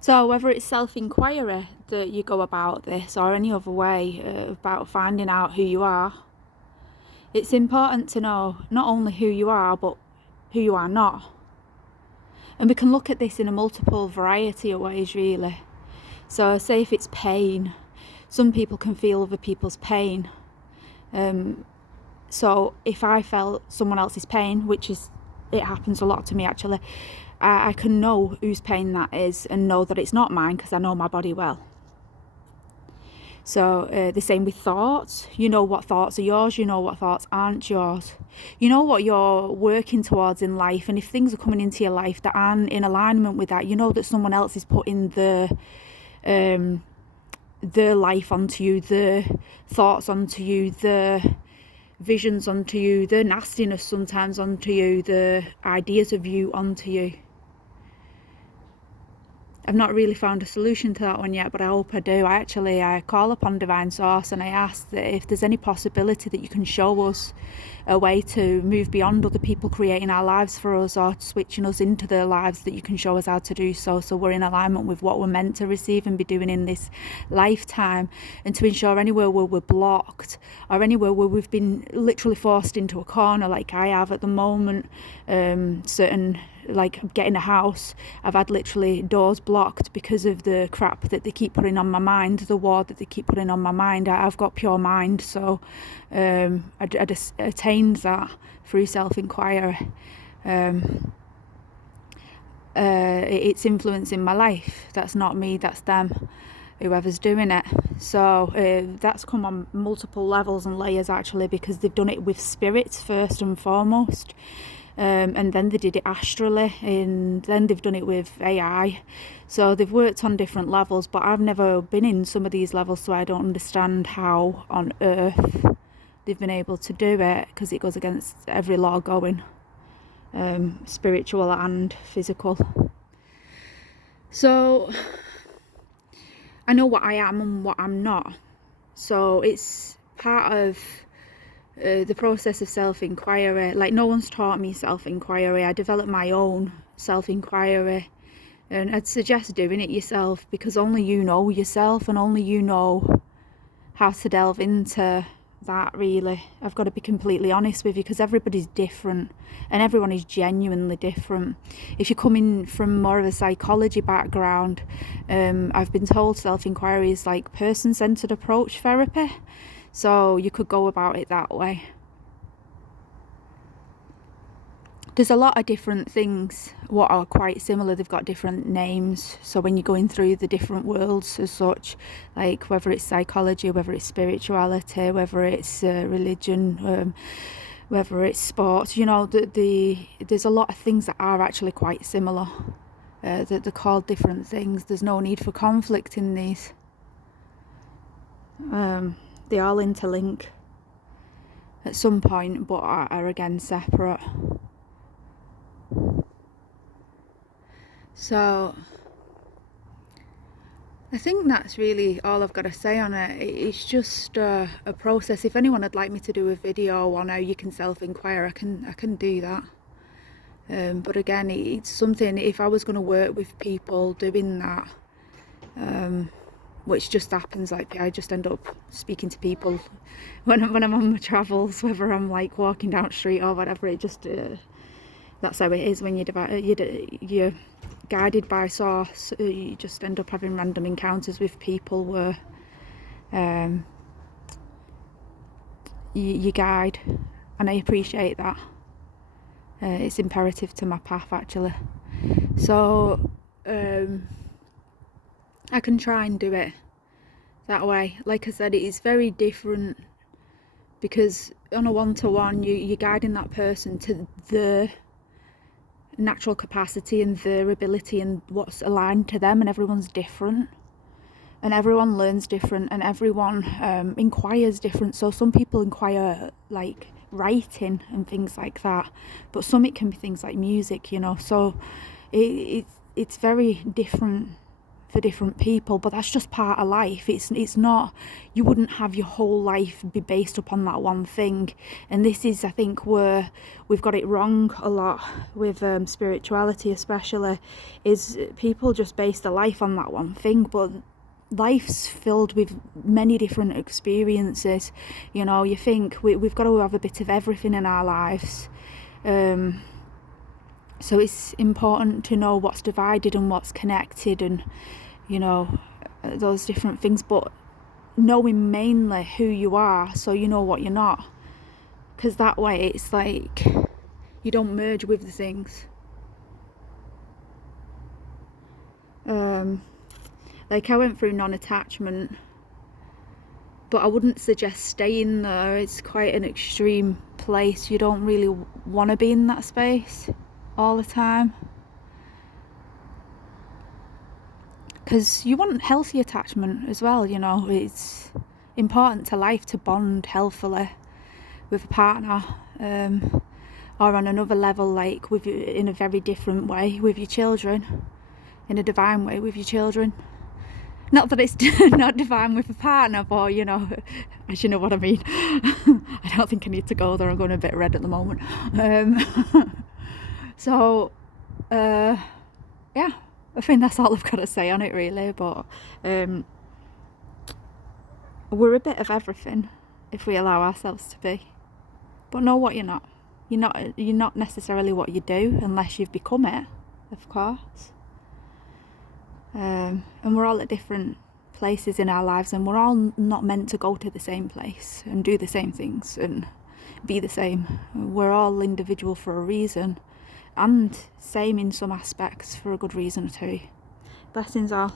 So whether it's self-inquiry that you go about this or any other way about finding out who you are, it's important to know not only who you are, but who you are not. And we can look at this in a multiple variety of ways, really. So say if it's pain, some people can feel other people's pain. So if I felt someone else's pain, it happens a lot to me actually, I can know whose pain that is and know that it's not mine because I know my body well. So the same with thoughts. You know what thoughts are yours, you know what thoughts aren't yours. You know what you're working towards in life, and if things are coming into your life that aren't in alignment with that, you know that someone else is putting their life onto you, their thoughts onto you, their visions onto you, their nastiness sometimes onto you, the ideas of you onto you. I've not really found a solution to that one yet, but I hope I do. I call upon Divine Source and I ask that if there's any possibility that you can show us a way to move beyond other people creating our lives for us or switching us into their lives, that you can show us how to do so we're in alignment with what we're meant to receive and be doing in this lifetime, and to ensure anywhere where we're blocked or anywhere where we've been literally forced into a corner like I have at the moment, certain, like getting a house, I've had literally doors blocked because of the crap that they keep putting on my mind, the war that they keep putting on my mind. I've got pure mind, so I just attained that through self-inquiry. It's influencing my life. That's not me, that's them, whoever's doing it. So that's come on multiple levels and layers actually, because they've done it with spirits first and foremost. And then they did it astrally, and then they've done it with AI. So they've worked on different levels, but I've never been in some of these levels, so I don't understand how on earth they've been able to do it, because it goes against every law going, spiritual and physical. So I know what I am and what I'm not. So it's part of the process of self-inquiry. Like, no one's taught me self-inquiry. I developed my own self-inquiry, and I'd suggest doing it yourself, because only you know yourself and only you know how to delve into that, really. I've got to be completely honest with you, because everybody's different and everyone is genuinely different. If you're coming from more of a psychology background, I've been told self-inquiry is like person-centered approach therapy. So you could go about it that way. There's a lot of different things what are quite similar. They've got different names. So when you're going through the different worlds as such, like whether it's psychology, whether it's spirituality, whether it's religion, whether it's sports, you know, there's a lot of things that are actually quite similar. That they're called different things. There's no need for conflict in these. They all interlink at some point, but are again separate. So I think that's really all I've got to say on it. It's just a process. If anyone would like me to do a video on how you can self-inquire, I can do that. But again, it's something, if I was going to work with people doing that, which just happens, like I just end up speaking to people when I'm on my travels, whether I'm like walking down the street or whatever. It just that's how it is when you're guided by source. You just end up having random encounters with people where you guide, and I appreciate that. It's imperative to my path actually. So I can try and do it that way. Like I said, it is very different, because on a one-to-one you're guiding that person to their natural capacity and their ability and what's aligned to them, and everyone's different and everyone learns different and everyone inquires different. So some people inquire like writing and things like that, but some it can be things like music, you know. So it's very different for different people, but that's just part of life. It's not, you wouldn't have your whole life be based upon that one thing. And this is, I think, where we've got it wrong a lot with spirituality especially, is people just base their life on that one thing, but life's filled with many different experiences. You know, you think we've got to have a bit of everything in our lives. So it's important to know what's divided and what's connected, and, you know, those different things, but knowing mainly who you are so you know what you're not, because that way it's like you don't merge with the things. Like, I went through non-attachment, but I wouldn't suggest staying there. It's quite an extreme place. You don't really want to be in that space all the time, because you want healthy attachment as well. You know, it's important to life to bond healthily with a partner, or on another level, like with you, in a very different way with your children, in a divine way with your children. Not that it's not divine with a partner, but, you know, as you know what I mean. I don't think I need to go there. I'm going a bit red at the moment. So, yeah, I think that's all I've got to say on it, really. But we're a bit of everything if we allow ourselves to be. But know what you're not. You're not necessarily what you do unless you've become it, of course. And we're all at different places in our lives, and we're all not meant to go to the same place and do the same things and be the same. We're all individual for a reason, and same in some aspects for a good reason too. Blessings all.